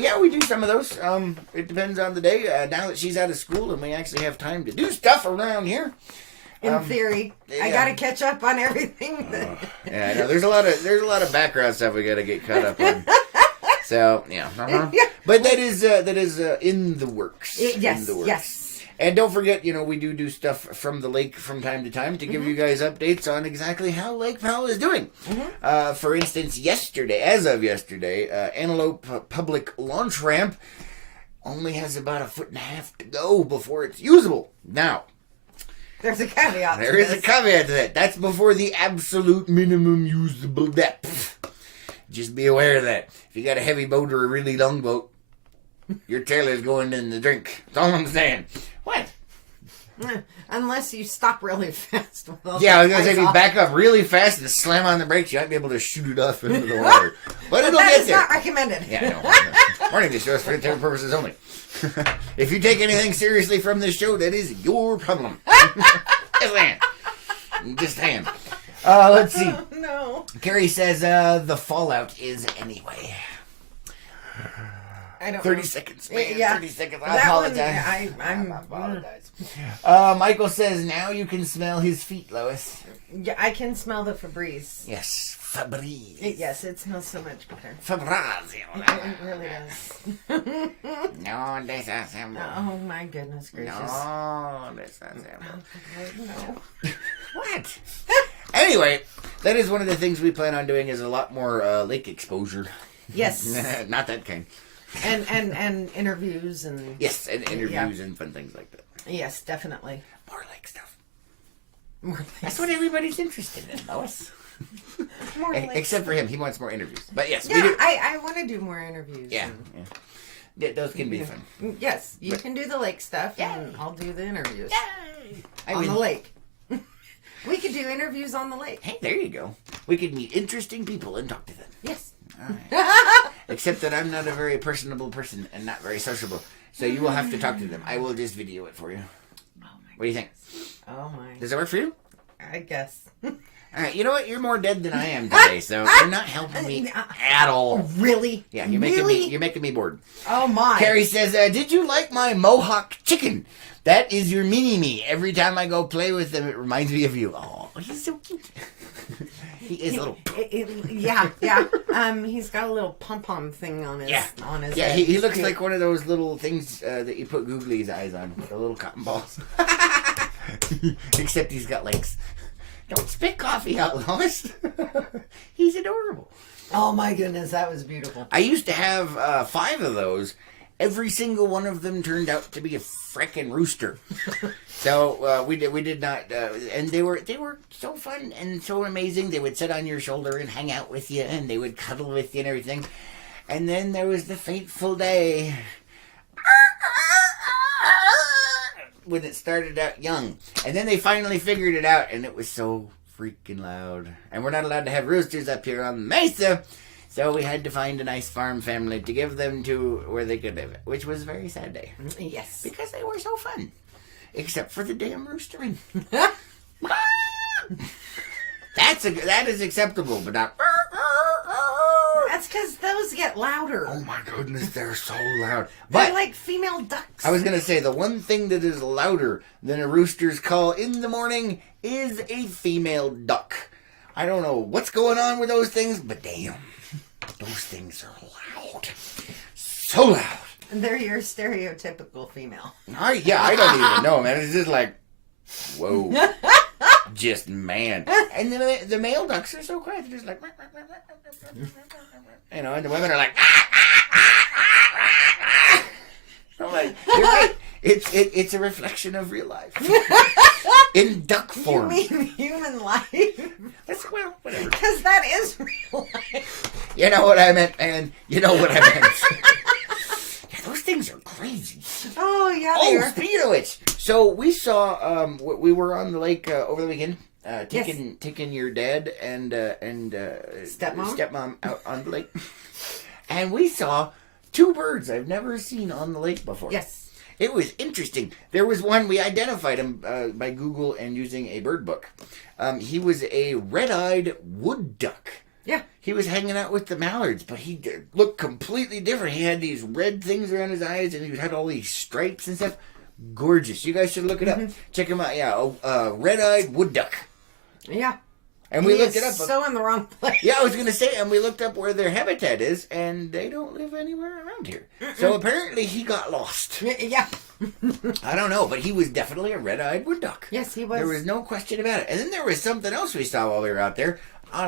Yeah, we do some of those. It depends on the day. Now that she's out of school and we actually have time to do stuff around here. In theory, I got to catch up on everything. Yeah, I know. There's a lot of background stuff we got to get caught up on. So yeah, but that is in the works. Yes, in the works. yes. And don't forget, we do stuff from the lake from time to time to give you guys updates on exactly how Lake Powell is doing. Mm-hmm. For instance, as of yesterday, Antelope Public Launch Ramp only has about 1.5 feet to go before it's usable. Now, there's a caveat. There is a caveat to that. That's before the absolute minimum usable depth. Just be aware of that. If you got a heavy boat or a really long boat, your trailer's going in the drink. That's all I'm saying. What? Unless you stop really fast. With all I was going to say, if you back up really fast and slam on the brakes, you might be able to shoot it off into the water. But it'll get there. That is not recommended. Yeah, I know. Warning, this show is for entertainment purposes only. If you take anything seriously from this show, that is your problem. Just saying. Let's see. Oh, no. Carrie says the fallout is anyway. I don't 30 know. seconds, man. Yeah. 30 seconds. I apologize. I apologize. Michael says now you can smell his feet, Lois. Yeah, I can smell the Febreze. Yes, Febreze. Yes, it smells so much better. Febreze. It really does. No disassemble. Oh my goodness gracious. No disassemble. No. What? Anyway, that is one of the things we plan on doing is a lot more lake exposure. Yes. Not that kind. And interviews and... Yes, and interviews and fun things like that. Yes, definitely. More lake stuff. More things. That's what everybody's interested in, Lois. More Except for him. He wants more interviews. But yes, yeah, we do. I want to do more interviews. Yeah. Yeah, those can be fun. Yes, you can do the lake stuff, and I'll do the interviews. Yay! On the lake. We could do interviews on the lake. Hey, there you go. We could meet interesting people and talk to them. Yes. All right. Except that I'm not a very personable person and not very sociable. So you will have to talk to them. I will just video it for you. Oh my What do you think? Oh my. Does that work for you? I guess. All right. You know what? You're more dead than I am today, so you're not helping me at all. Really? Yeah, you're making me bored. Oh my. Carrie says, "Did you like my Mohawk chicken? That is your mini-me. Every time I go play with him, it reminds me of you." Oh, he's so cute. He is a little... Yeah. He's got a little pom-pom thing on his head. Yeah, he looks like one of those little things that you put googly's eyes on. The little cotton balls. Except he's got legs. Don't spit coffee out, Lois. He's adorable. Oh my goodness, that was beautiful. I used to have 5 of those. Every single one of them turned out to be a frickin' rooster. So we did not, and they were so fun and so amazing. They would sit on your shoulder and hang out with you, and they would cuddle with you and everything. And then there was the fateful day when it started out young, and then they finally figured it out, and it was so freaking loud. And we're not allowed to have roosters up here on the mesa. So we had to find a nice farm family to give them to where they could live, which was a very sad day. Yes. Because they were so fun. Except for the damn roostering. That is acceptable, but not... That's because those get louder. Oh my goodness, they're so loud. They're like female ducks. I was going to say, the one thing that is louder than a rooster's call in the morning is a female duck. I don't know what's going on with those things, but damn. Those things are loud. So loud. They're your stereotypical female. I don't even know, man. It's just like, whoa. Just man. And the male ducks are so quiet. They're just like, you know, and the women are like, I'm like, you're right. It's a reflection of real life. In duck form. You mean human life? Well, whatever. Because that is real life. You know what I meant, man. You know what I meant. Yeah, those things are crazy. Oh, yeah, they are. Speaking of which, so we saw, we were on the lake over the weekend, taking your dad and stepmom out on the lake. And we saw 2 birds I've never seen on the lake before. Yes. It was interesting. There was one, we identified him by Google and using a bird book. He was a red-eyed wood duck. Yeah. He was hanging out with the mallards, but he looked completely different. He had these red things around his eyes, and he had all these stripes and stuff. Gorgeous. You guys should look it up. Check him out. Yeah, red-eyed wood duck. Yeah. And we looked it up. So in the wrong place. Yeah, I was going to say, and we looked up where their habitat is, and they don't live anywhere around here. So apparently he got lost. Yeah. I don't know, but he was definitely a red-eyed wood duck. Yes, he was. There was no question about it. And then there was something else we saw while we were out there. I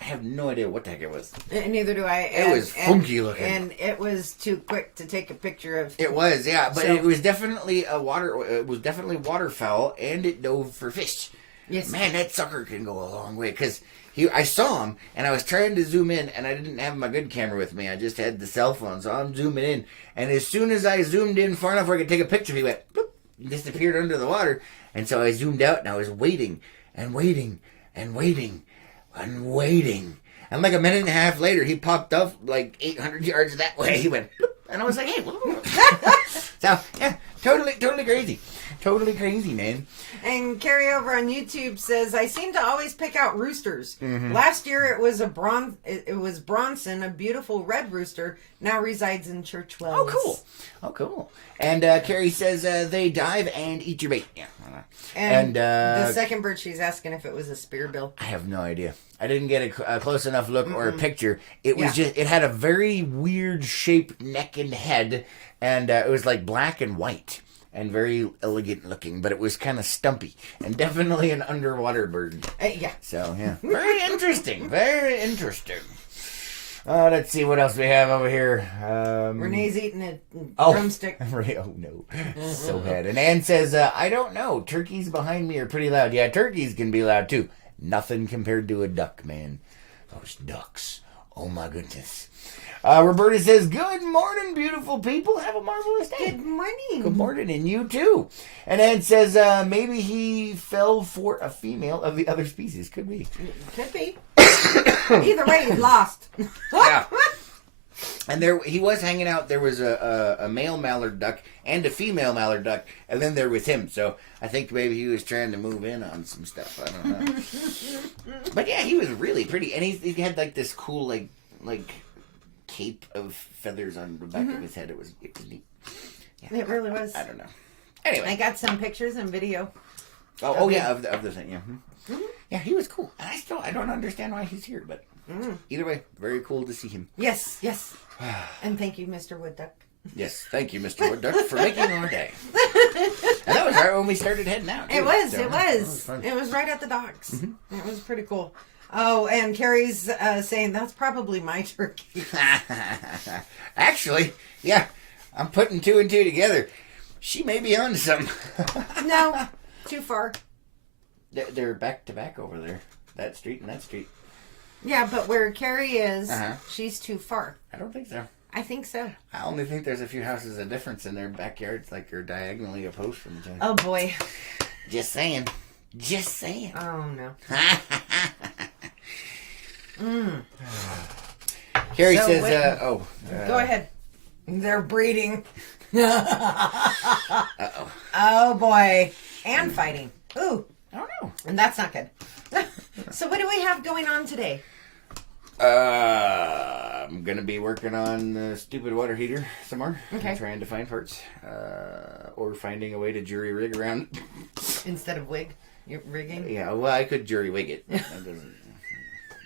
have no idea what the heck it was. Neither do I. It was funky looking. And it was too quick to take a picture of. It was, yeah. But it was definitely it was definitely waterfowl, and it dove for fish. Yes. Man, that sucker can go a long way. Because I saw him, and I was trying to zoom in, and I didn't have my good camera with me. I just had the cell phone, so I'm zooming in. And as soon as I zoomed in far enough where I could take a picture, he went, bloop, and disappeared under the water. And so I zoomed out, and I was waiting, and waiting, and waiting, and waiting. And like a minute and a half later, he popped up like 800 yards that way. He went, bloop, and I was like, hey, so, yeah, totally crazy. Totally crazy, man. And Carrie over on YouTube says, I seem to always pick out roosters. Last year it was it was Bronson, a beautiful red rooster, now resides in Churchwell. Oh, cool. And Carrie says they dive and eat your bait. Yeah. And the second bird, she's asking if it was a spearbill. I have no idea. I didn't get a close enough look or a picture. It was just, it had a very weird shaped neck and head, and it was like black and white. and very elegant looking, but it was kind of stumpy and definitely an underwater bird. Yeah. So, yeah. Very interesting. Very interesting. Let's see what else we have over here. Renee's eating a Oh. drumstick. Oh, no. So bad. And Ann says, I don't know. Turkeys behind me are pretty loud. Yeah, turkeys can be loud, too. Nothing compared to a duck, man. Those ducks. Oh, my goodness. Roberta says, good morning, beautiful people. Have a marvelous day. Good morning. Good morning, and you too. And Ann says, maybe he fell for a female of the other species. Could be. Could be. Either way, he's lost. Yeah. And there, he was hanging out. There was a male mallard duck and a female mallard duck, and then they're with him. So I think maybe he was trying to move in on some stuff. I don't know. But yeah, he was really pretty, and he had like this cool like cape of feathers on the back of his head. It was neat. Yeah. It really was. I don't know. Anyway, I got some pictures and video. Oh yeah, of the thing. Yeah. Yeah, he was cool. And I don't understand why he's here, but either way, very cool to see him. Yes. And thank you, Mr. Wood Duck. Yes, thank you, Mr. Wood Duck, for making our day. And that was right when we started heading out. Too. It was. Fun. It was right at the docks. It was pretty cool. Oh, and Carrie's saying that's probably my turkey. Actually, yeah, I'm putting 2 and 2 together. She may be on something. No, too far. They're back to back over there. That street and that street. Yeah, but where Carrie is, she's too far. I don't think so. I think so. I only think there's a few houses of difference in their backyards, like they're diagonally opposed from each other. Oh, boy. Just saying. Oh, no. Carrie So says, Go ahead. They're breeding. Uh-oh. Oh, boy. And fighting. Ooh. I don't know. And that's not good. So what do we have going on today? I'm going to be working on the stupid water heater some more. Okay. Trying to find parts. Or finding a way to jury rig around. Instead of wig? You're rigging? Yeah, well, I could jury wig it. That doesn't...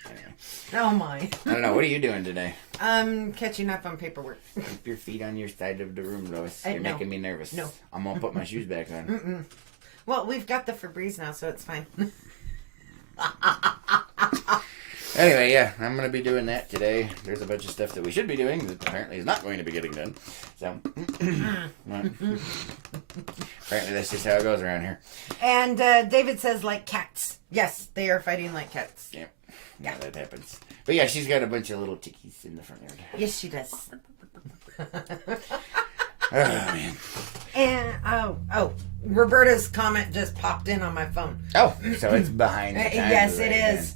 Anyway. Oh, my. I don't know. What are you doing today? I'm catching up on paperwork. Keep your feet on your side of the room, Lois. You're No. making me nervous. No. I'm going to put my shoes back on. Mm-mm. Well, we've got the Febreze now, so it's fine. Anyway, yeah, I'm going to be doing that today. There's a bunch of stuff that we should be doing that apparently is not going to be getting done. So, apparently that's just how it goes around here. And David says, like cats. Yes, they are fighting like cats. Yeah, that happens. But yeah, she's got a bunch of little chickies in the front yard. Yes, she does. Oh, man. And, Roberta's comment just popped in on my phone. Oh, so it's behind the times Yes, right it is.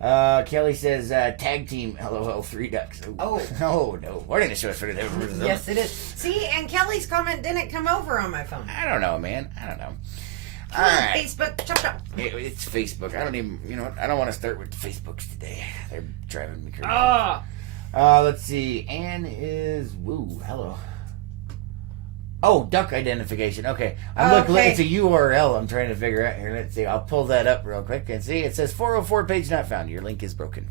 then. Kelly says, tag team, LOL, 3 ducks. Ooh. Oh. Oh, no. We're going to show us for the Yes, it is. See, and Kelly's comment didn't come over on my phone. I don't know, man. I don't know. Come All on, right. Facebook, chop chop. It's Facebook. I don't even, you know what? I don't want to start with the Facebooks today. They're driving me crazy. Let's see. Ann is, woo, hello. Oh, duck identification. Okay. Okay. It's a URL I'm trying to figure out here. Let's see. I'll pull that up real quick and see. It says 404 page not found. Your link is broken.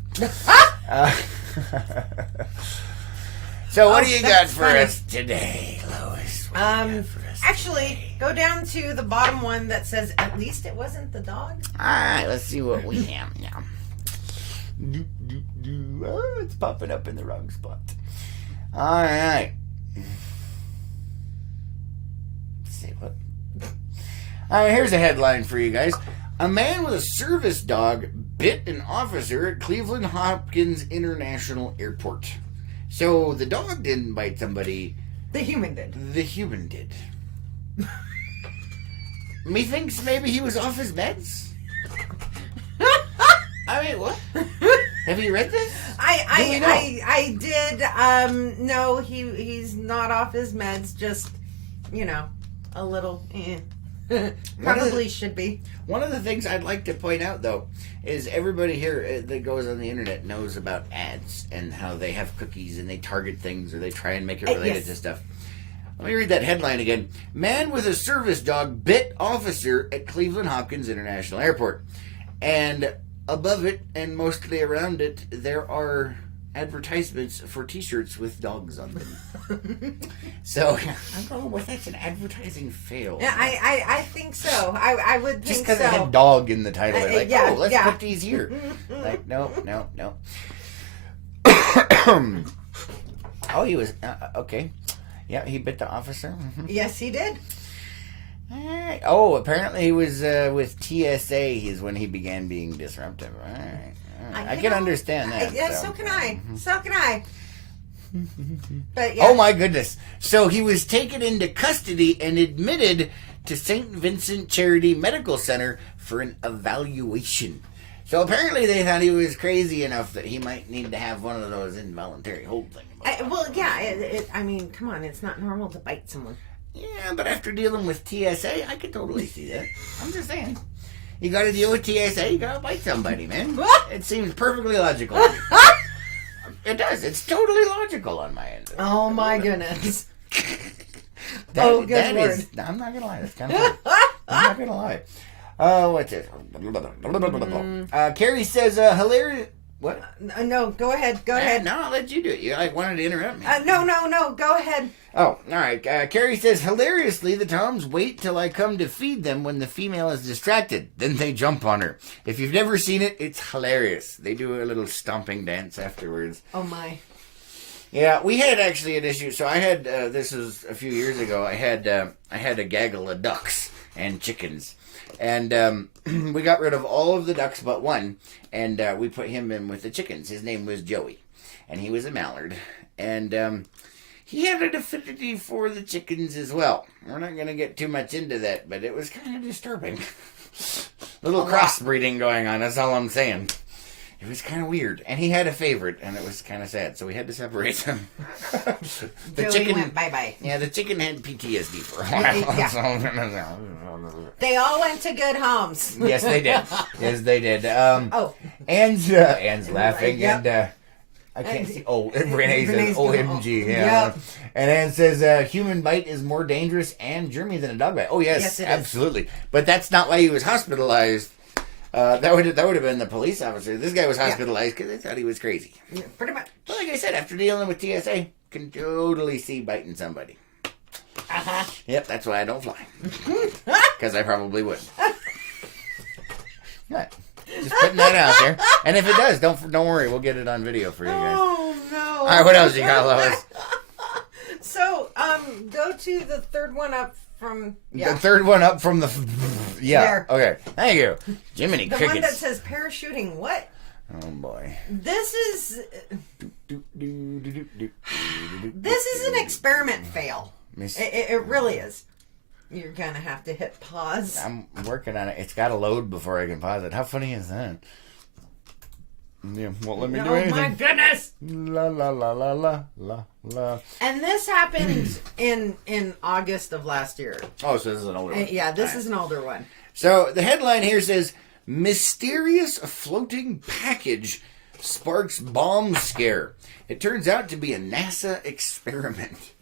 So what do you got for us today, Lois? What do you got for us Actually, today? go down to the bottom one that says, at least it wasn't the dog. All right, let's see what we have now. Oh, it's popping up in the wrong spot. All right. Let's see what. All right, here's a headline for you guys. A man with a service dog bit an officer at Cleveland Hopkins International Airport. So the dog didn't bite somebody. The human did. The human did. Methinks maybe he was off his meds? I mean, what? Have you read this? I did. No, he's not off his meds. Just, a little. Probably should be. One of the things I'd like to point out, though, is everybody here that goes on the internet knows about ads and how they have cookies and they target things or they try and make it related yes. to stuff. Let me read that headline again. Man with a service dog bit officer at Cleveland Hopkins International Airport. And above it and mostly around it, there are advertisements for T-shirts with dogs on them. So I don't know what that's an advertising fail. Yeah, I think so. I would think so. Just because it had dog in the title, they're like, yeah, oh, let's yeah. put these here. Like, no. Oh, he was okay. Yeah, he bit the officer. Yes, he did. Alright. Oh, apparently he was with TSA is when he began being disruptive. Alright. I can understand that. Yeah, so can I. So can I. But yeah. Oh my goodness. So he was taken into custody and admitted to St. Vincent Charity Medical Center for an evaluation. So apparently they thought he was crazy enough that he might need to have one of those involuntary hold things. Well, yeah. I mean, come on. It's not normal to bite someone. Yeah, but after dealing with TSA, I could totally see that. I'm just saying. You gotta deal with TSA, you gotta bite somebody, man. It seems perfectly logical. It does. It's totally logical on my end. Oh my goodness. Good Lord. I'm not gonna lie. That's kind of funny. I'm not gonna lie. What's it? Carrie says, hilarious. What? No, go ahead. Go ahead. No, I'll let you do it. You wanted to interrupt me. No. Go ahead. Oh, all right. Carrie says, hilariously, the toms wait till I come to feed them when the female is distracted. Then they jump on her. If you've never seen it, it's hilarious. They do a little stomping dance afterwards. Oh, my. Yeah, we had actually an issue. So I had, this was a few years ago, I had a gaggle of ducks and chickens. And we got rid of all of the ducks but one. And we put him in with the chickens. His name was Joey. And he was a mallard. And he had an affinity for the chickens as well. We're not going to get too much into that, but it was kind of disturbing. Little crossbreeding going on, that's all I'm saying. It was kind of weird. And he had a favorite, and it was kind of sad, so we had to separate them. The chicken went bye-bye. Yeah, the chicken had PTSD for a while. Yeah. They all went to good homes. Yes, they did. Yes, they did. Anne's laughing, Yep. and I can't see. Oh, Renee says, Renee's OMG. Yeah. Yep. And Anne says, human bite is more dangerous and germy than a dog bite. Oh, yes it is. absolutely. But that's not why he was hospitalized. That would have been the police officer. This guy was hospitalized because they thought he was crazy. Yeah, pretty much. But like I said, after dealing with TSA, can totally see biting somebody. Uh-huh. Yep, that's why I don't fly. Because I probably would. What? Just putting that out there. And if it does, don't worry. We'll get it on video for you guys. Oh, no. All right, what else you got, Lois? So, go to the third one up from... Yeah. The third one up from the... Yeah, There. okay. Thank you. Jiminy The Crickets. one that says parachuting. What? Oh, boy. This is an experiment fail. It really is. You're going to have to hit pause. I'm working on it. It's got to load before I can pause it. How funny is that? Yeah, won't let me do anything. Oh my goodness! La la la la la la la. And this happened in August of last year. Oh, so this is an older one. Yeah, this is an older one. So the headline here says, mysterious floating package sparks bomb scare. It turns out to be a NASA experiment.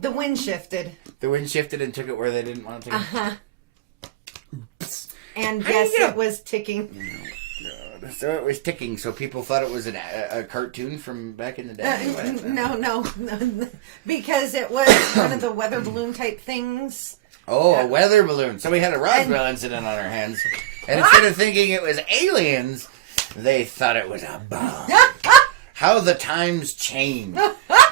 The wind shifted. The wind shifted and took it where they didn't want to take it. Uh-huh. And yes, it was ticking. Oh, God. So it was ticking, so people thought it was a cartoon from back in the day? No. Because it was one of the weather balloon type things. Oh, a weather balloon. So we had a Roswell incident on our hands. And instead of thinking it was aliens, they thought it was a bomb. How the times change.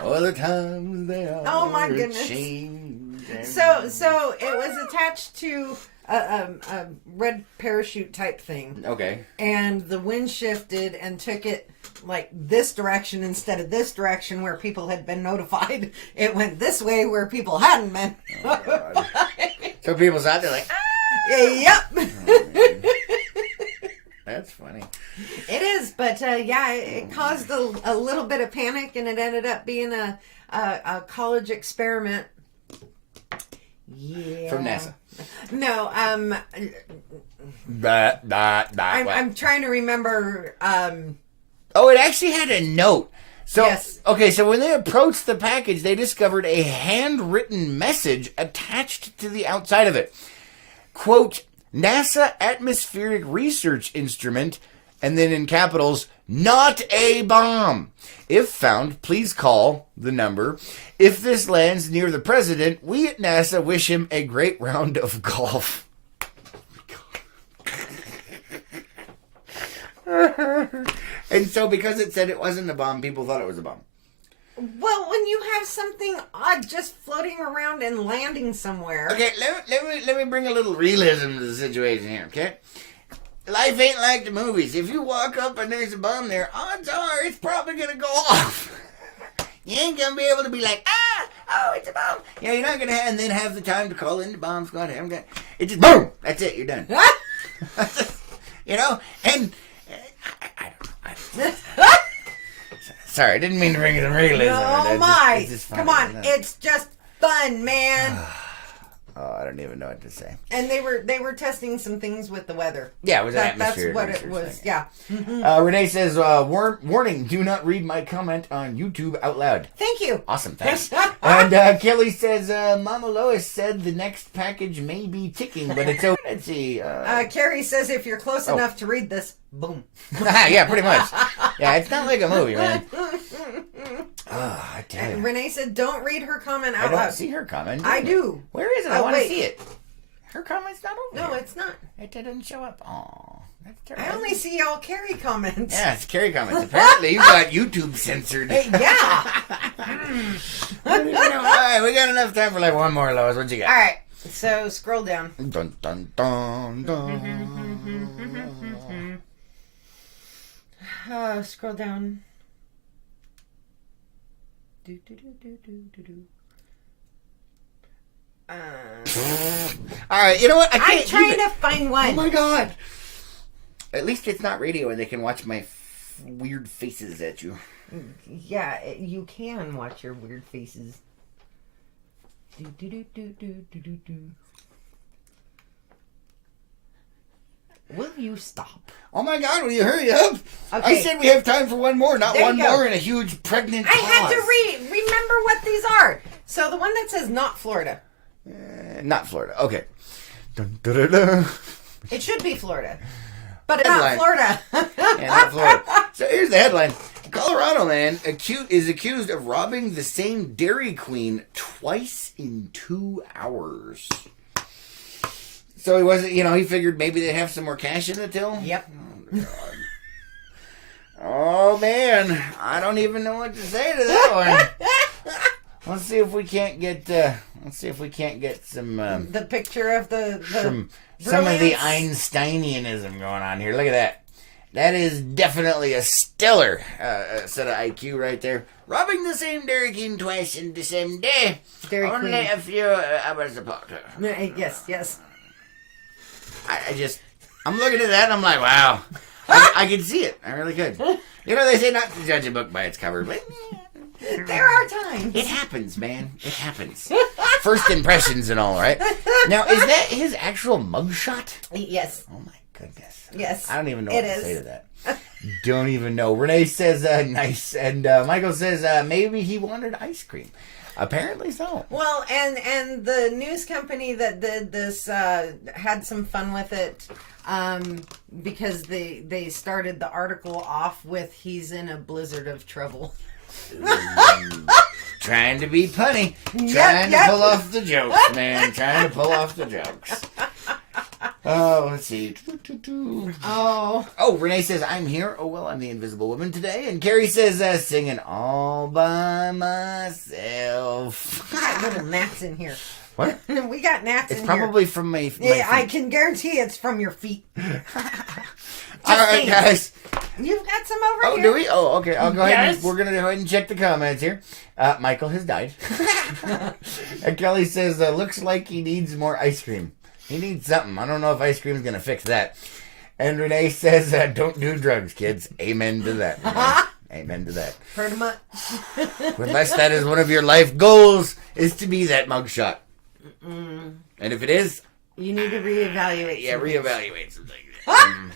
Oh, the times they are. Oh, my goodness. Change. So it was attached to a red parachute type thing. Okay. And the wind shifted and took it like this direction instead of this direction where people had been notified. It went this way where people hadn't been. Oh, God. So people thought they're like, Yep. Oh, that's funny. It is, but it caused a little bit of panic, and it ended up being a college experiment. Yeah. From NASA. No, I'm trying to remember. Oh, it actually had a note. So, Yes. Okay, so when they approached the package, they discovered a handwritten message attached to the outside of it. Quote, NASA Atmospheric Research Instrument, and then in capitals, not a bomb. If found, please call the number. If this lands near the president, we at NASA wish him a great round of golf. And so because it said it wasn't a bomb, people thought it was a bomb. Well, when you have something odd just floating around and landing somewhere. Okay, let me bring a little realism to the situation here, okay? Life ain't like the movies. If you walk up and there's a bomb there, odds are it's probably going to go off. You ain't going to be able to be like, oh, it's a bomb. Yeah, you're not going to and then have the time to call in the bomb squad. It just, boom, that's it, you're done. You know, and I don't know. Sorry, I didn't mean to bring some realism. Oh my! Come on, it's just fun, man. Oh, I don't even know what to say. And they were testing some things with the weather. Yeah, it was atmosphere. That's what it was. Thing. Yeah. Renee says, warning, do not read my comment on YouTube out loud. Thank you. Awesome, thanks. And Kelly says, Mama Lois said the next package may be ticking, but it's okay. Let's see. Carrie says, if you're close enough to read this, boom. Yeah, pretty much. Yeah, it's not like a movie, man. Oh, I tell you. Renee said, don't read her comment out loud. I don't see her comment. I do. Where is it? I want to see it. Her comment's not over No, here. it's not. It didn't show up. Oh, that's terrible. I only see all Carrie comments. Yeah, it's Carrie comments. Apparently, you got YouTube censored. Yeah. All right, we got enough time for like one more, Lois. What you got? All right. So scroll down. Dun, dun, dun, dun. Scroll down. All right, you know what? I'm trying to find one. Oh my god! At least it's not radio, and they can watch my weird faces at you. Yeah, you can watch your weird faces. Will you stop? Oh my god, will you hurry up? Okay. I said we have time for one more, not There one you go. more in a huge pregnant I pause. had to remember what these are. So the one that says not Florida. Not Florida. Okay. Dun, dun, dun, dun. It should be Florida. But it's not Headline. Florida. Yeah, not Florida. So here's the headline. Colorado man is accused of robbing the same Dairy Queen twice in 2 hours. So he wasn't, he figured maybe they'd have some more cash in the till? Yep. Oh, God. Oh, man. I don't even know what to say to that one. Let's see if we can't get some The picture of the some of the brilliance. Einsteinianism going on here. Look at that. That is definitely a stellar set of IQ right there. Robbing the same Dairy Queen twice in the same day. Dairy Only Queen. a few hours apart. Yes. I'm looking at that and I'm like, wow. I can see it. I really could. They say not to judge a book by its cover, but There are times. it happens, man. It happens. First impressions and all, right? Now, is that his actual mugshot? Yes. Oh my goodness. Yes. I don't even know It what to is. say to that. Don't even know. Renee says nice, and Michael says maybe he wanted ice cream. Apparently so. Well, and the news company that did this had some fun with it because they started the article off with he's in a blizzard of trouble. Trying to be punny. Yep. Trying to pull off the jokes, man. Trying to pull off the jokes. Oh, let's see. Oh, Renee says, I'm here. Oh, well, I'm the invisible woman today. And Carrie says, singing all by myself. We got little gnats in here. What? We got gnats It's in probably here. from my Yeah, I feet. can guarantee it's from your feet. All right, saying. guys. You've got some over Oh, here. do we? Oh, okay. I'll go ahead. Yes. We're going to go ahead and check the comments here. Michael has died. And Kelly says, looks like he needs more ice cream. He needs something. I don't know if ice cream is going to fix that. And Renee says, don't do drugs, kids. Amen to that. Amen to that. Pretty much. Unless that is one of your life goals, is to be that mugshot. And if it is, You need to reevaluate. yeah, some reevaluate something. things.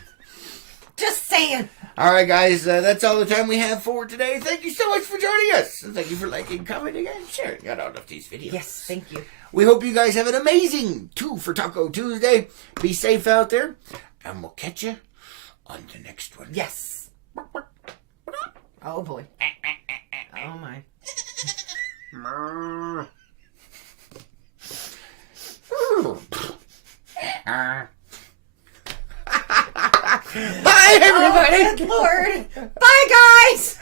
Just saying. All right, guys, that's all the time we have for today. Thank you so much for joining us. And thank you for liking, commenting, and sharing out of these videos. Yes, thank you. We hope you guys have an amazing 2 for Taco Tuesday. Be safe out there, and we'll catch you on the next one. Yes. Oh boy. Oh my. Bye, everybody. Oh, good Lord. Bye, guys.